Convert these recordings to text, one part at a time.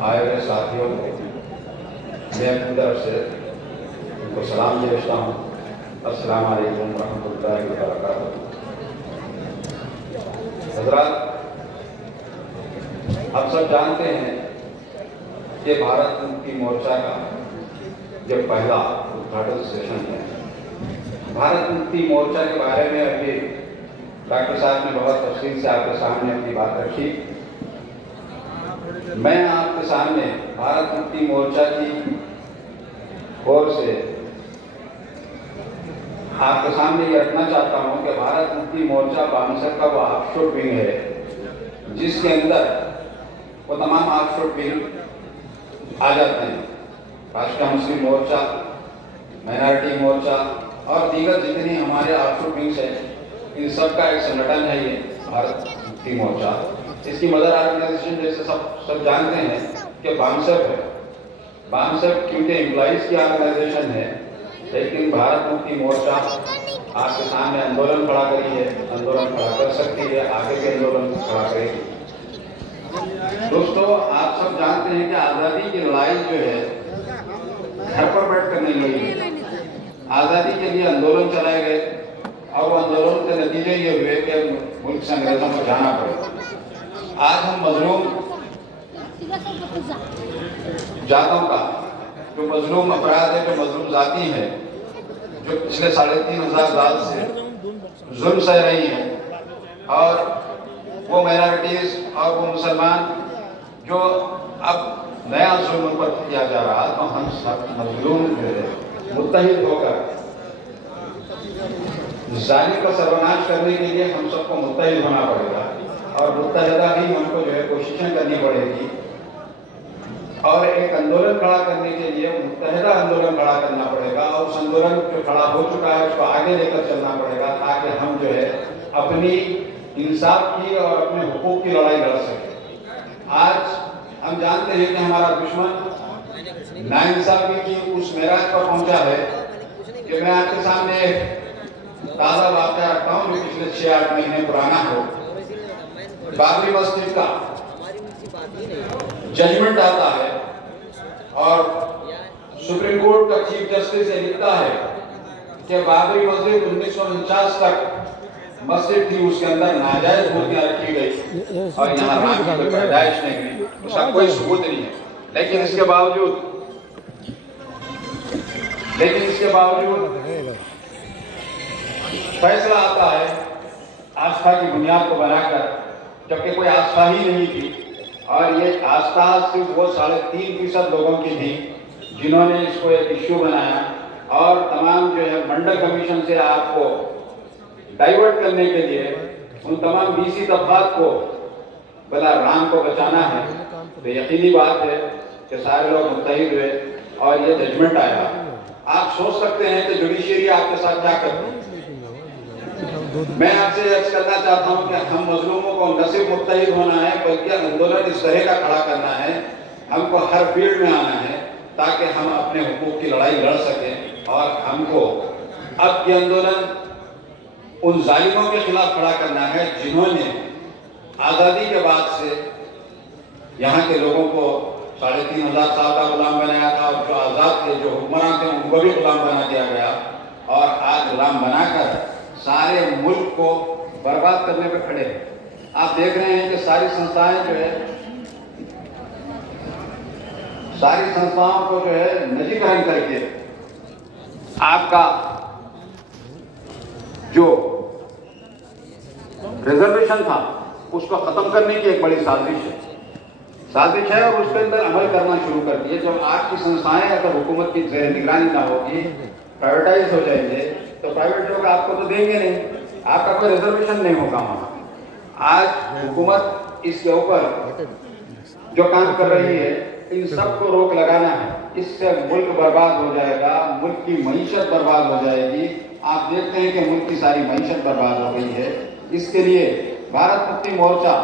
आए हुए साथियों को मैं अपनी तरफ से उनको सलाम भेजता हूँ। अस्सलाम वालेकुम रहमतुल्लाहि व बरकातुहू। हज़रात, आप सब जानते हैं कि भारत मुक्ति मोर्चा का जो पहला उद्घाटन सेशन है, भारत मुक्ति मोर्चा के बारे में अभी डॉक्टर साहब ने बहुत तफसील से आपके सामने अपनी बात रखी। मैं आपके सामने भारत मुक्ति मोर्चा की ओर से आपके सामने ये रखना चाहता हूँ कि भारत मुक्ति मोर्चा बामसर का वो ऑफशोर विंग है, जिसके अंदर वो तमाम ऑफशोर विंग आ जाते हैं। राष्ट्रीय मुस्लिम मोर्चा, माइनॉरिटी मोर्चा और दीगर जितनी हमारे ऑफशोर विंग्स हैं, इन सब का एक संगठन है ये भारत मुक्ति मोर्चा। इसकी मदर ऑर्गेनाइजेशन जैसे सब जानते हैं कि बामसर है। बामसर क्योंकि एम्प्लॉइज की ऑर्गेनाइजेशन है, लेकिन भारत मुक्ति मोर्चा आपके सामने आंदोलन खड़ा करी है, आंदोलन खड़ा कर सकती है, आगे के आंदोलन खड़ा करेगी। दोस्तों, आप सब जानते हैं कि आज़ादी की लड़ाई जो है घर पर बैठ कर नहीं लड़ी। आज़ादी के लिए आंदोलन चलाए गए और वो आंदोलन के नतीजे ये हुए कि मुल्क से अंग्रेजों को जाना पड़े। आज हम मजलूम जातों का, जो मजलूम अपराध है, जो मजलूम जाति है, जो पिछले 3500 साल से जुल्म सह रही है, और वो माइनॉरिटीज और वो मुसलमान जो अब नया जुल्म पर किया जा रहा, तो हम सब मजलूम मुत्तहिद होकर जालिम का सर्वनाश करने के लिए हम सबको मुत्तहिद होना पड़ेगा, और मुत्तहिदा ही हमको जो है कोशिशें करनी पड़ेगी, और एक आंदोलन खड़ा करने के लिए मुत्तहिदा आंदोलन खड़ा करना पड़ेगा, और उस आंदोलन जो खड़ा हो चुका है उसको आगे लेकर चलना पड़ेगा, ताकि हम जो है अपनी इंसाफ की और अपने हुकूक की लड़ाई लड़ सकें। आज हम जानते हैं कि हमारा दुश्मन नाइंसाफी की उस मेराज पर पहुंचा है कि मैं आपके सामने ताज़ा वाक़या रखता हूँ जो पिछले 6-8 महीने पुराना हो। बाबरी मस्जिद का जजमेंट आता है और सुप्रीम कोर्ट का चीफ जस्टिस ये लिखता है कि बाबरी मस्जिद 1949 तक मस्जिद थी, उसके अंदर नाजायज मूर्तियां रखी गई और यहाँ राम की कोई पैदाइश नहीं हुई, उसका कोई सबूत नहीं है। लेकिन इसके बावजूद फैसला आता है आस्था की बुनियाद को बनाकर, जबकि कोई आस्था ही नहीं थी, और ये आस्था सिर्फ वो 3.5% लोगों की थी जिन्होंने इसको एक इश्यू बनाया, और तमाम जो है मंडल कमीशन से आपको डाइवर्ट करने के लिए उन तमाम बीसी तबकात को भला राम को बचाना है। तो यकीनी बात है कि सारे लोग मुत्तहिद हुए और ये जजमेंट आया। आप सोच सकते हैं कि जुडिशरी आपके साथ क्या करती है। मैं आपसे अर्ज करना चाहता हूं कि हम मजलूमों को न सिर्फ मुत्तहिद होना है, बल्कि आंदोलन इस तरह का खड़ा करना है, हमको हर फील्ड में आना है, ताकि हम अपने हुकूक की लड़ाई लड़ सकें। और हमको अब ये आंदोलन उन जालिमों के खिलाफ खड़ा करना है जिन्होंने आज़ादी के बाद से यहाँ के लोगों को 3500 साल का गुलाम बनाया था, और जो आज़ाद थे, जो हुक्मरान थे, उनको भी गुलाम बना दिया गया, और आज गुलाम बनाकर सारे मुल्क को बर्बाद करने पे खड़े हैं। आप देख रहे हैं कि सारी संस्थाएं जो है, सारी संस्थाओं को जो है निजीकरण करके आपका जो रिजर्वेशन था उसको खत्म करने की एक बड़ी साजिश है, और उसके अंदर अमल करना शुरू कर दिए। जब आपकी संस्थाएं अगर हुकूमत की निगरानी ना होगी, प्राइवेटाइज हो जाएंगे, तो प्राइवेट लोग आपको तो देंगे नहीं, आपका कोई रिजर्वेशन नहीं होगा वहाँ। आज हुकूमत इसके ऊपर जो काम कर रही है, इन सब को रोक लगाना है, इससे मुल्क बर्बाद हो जाएगा, मुल्क की मईशत बर्बाद हो जाएगी। आप देखते हैं कि मुल्क की सारी मईशत बर्बाद हो गई है। इसके लिए भारत मुक्ति मोर्चा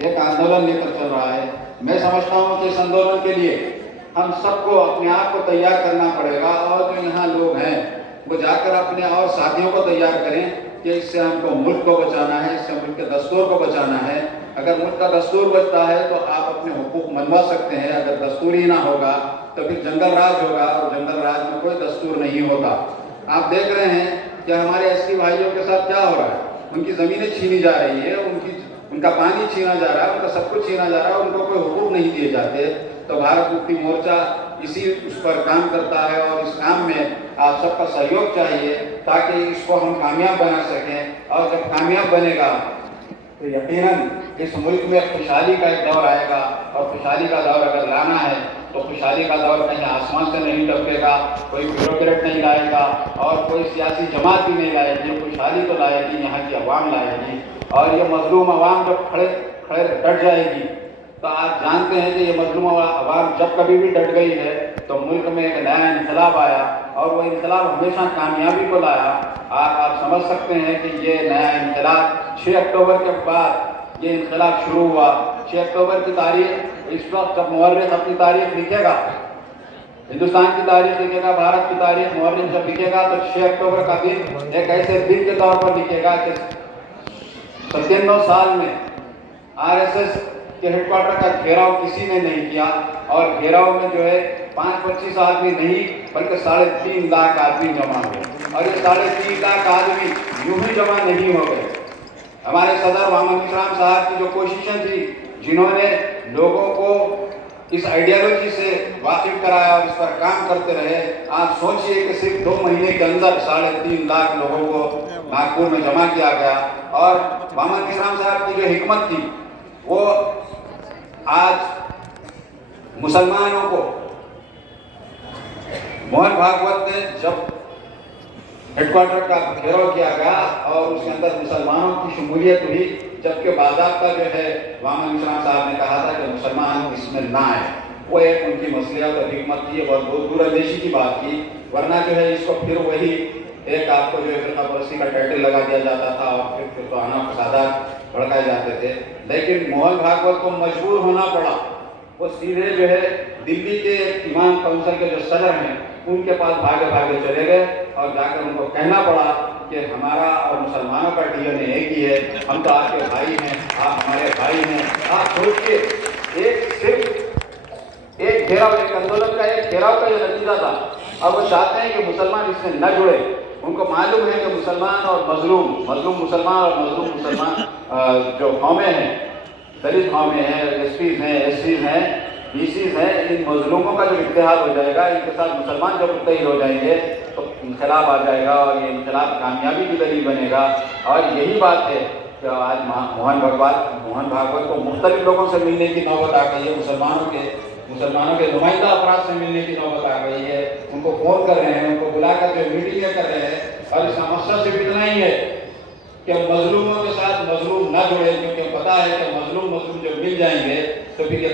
एक आंदोलन लेकर चल रहा है। मैं समझता हूँ कि इस आंदोलन के लिए हम सबको अपने आप को तैयार करना पड़ेगा, और जो यहाँ लोग हैं वो जाकर अपने और साथियों को तैयार करें कि इससे हमको मुल्क को बचाना है, इससे मुल्क के दस्तूर को बचाना है। अगर मुल्क का दस्तूर बचता है तो आप अपने हुकूक मनवा सकते हैं। अगर दस्तूर ही ना होगा तो फिर जंगल राज होगा, और जंगल राज में कोई दस्तूर नहीं होता। आप देख रहे हैं कि हमारे एसटी भाइयों के साथ क्या हो रहा है। उनकी ज़मीनें छीनी जा रही है, उनका पानी छीना जा रहा है, उनका सब कुछ छीना जा रहा है, उनको कोई हुकूक नहीं दिए जाते। तो भारत मुक्ति मोर्चा इसी उस पर काम करता है, और इस काम में आप सबका सहयोग चाहिए ताकि इसको हम कामयाब बना सकें। और जब कामयाब बनेगा तो यकीनन इस मुल्क में खुशहाली का एक दौर आएगा, और खुशहाली का दौर अगर लाना है तो खुशहाली का दौर कहीं आसमान से नहीं टपकेगा, कोई ब्यूरोक्रेट नहीं लाएगा और कोई सियासी जमात भी नहीं लाएगी। खुशहाली तो लाएगी यहाँ की अवाम लाएगी, और ये मजलूम अवाम जब खड़े खड़े डट जाएगी तो आप जानते हैं कि ये मजलूम अवाम जब कभी भी डट गई है तो मुल्क में एक नया इनकलाब आया, और वो इनकलाब हमेशा कामयाबी को लाया। आप समझ सकते हैं कि ये नया इनकलाब 6 अक्टूबर के बाद ये इनकलाब शुरू हुआ। 6 अक्टूबर की तारीख इस वक्त जब मुअर्रिख अपनी तारीख लिखेगा, हिंदुस्तान की तारीख लिखेगा, भारत की तारीख मुअर्रिख जब लिखेगा तो 6 अक्टूबर का दिन एक ऐसे दिन के तौर पर लिखेगा कि 97 साल में आरएसएस के हेडक्वार्टर का घेराव किसी ने नहीं किया, और घेराव में जो है 5-25 आदमी नहीं बल्कि 3.5 लाख आदमी जमा हुए, और ये 3.5 लाख आदमी यूं ही जमा नहीं हो गए। हमारे सदर मोहम्मद इस्लाम साहब की जो कोशिशें थी, जिन्होंने लोगों को इस आइडियोलॉजी से वाकिफ कराया और इस पर काम करते रहे। आप सोचिए कि सिर्फ 2 महीने के अंदर 3.5 लाख लोगों को नागपुर में जमा किया गया, और मोहम्मद इस्लाम साहब की जो हिकमत थी वो आज मुसलमानों को, मोहन भागवत ने जब हेडक्वार्टर का घेराव किया गया और उसके अंदर मुसलमानों की शमूलियत हुई, जबकि बाज़ाब्ता जो है मोहम्मद इस्लाम साहब ने कहा था कि मुसलमान इसमें ना आए। वो एक उनकी मसलियत और हिकमत थी, बहुत दूरंदेशी की बात थी। वरना जो है इसको फिर वही एक आपको जो है फिरका परस्ती का टाइटल लगा दिया जाता था, और फिर तो आना फसादात भड़काए जाते थे। लेकिन मोहन भागवत को मजबूर होना पड़ा। वो सीधे जो है दिल्ली के इमाम काउंसिल के जो सदर हैं उनके पास भागे भागे चले गए, और जाकर उनको कहना पड़ा कि हमारा और मुसलमानों का डीएनए एक ही है, हम तो आपके भाई हैं, आप हमारे भाई हैं। आप सोचिए, सिर्फ एक घेराव, एक आंदोलन का एक घेराव का ये नतीजा था। अब वो चाहते हैं कि मुसलमान इसमें न जुड़े। उनको मालूम है कि मुसलमान और मजलूम मुसलमान और मजलूम मुसलमान जो कौमें हैं, दलित कौमें हैं, एसपीज हैं, एससीज हैं, बीसीज हैं, इन मजलूमों का जब इत्तेहाद हो जाएगा, इनके साथ मुसलमान जब मुत्तहिद हो जाएंगे तो इनकलाब आ जाएगा, और ये इनकलाब कामयाबी की दलील बनेगा। और यही बात है कि आज मोहन भागवत को मुख्तलिफ लोगों से मिलने की नौबत आ गई है। मुसलमानों के नुमाइंदा अफराद से मिलने की नौबत आ गई है। उनको फ़ोन कर रहे हैं, उनको बुलाकर जो मीटिंगें कर रहे हैं, और इसका मकसद सिर्फ इतना ही है कि मजलूमों के साथ मजलूम न जुड़े, क्योंकि पता है कि मजलूम जब मिल जाएंगे तो फिर ये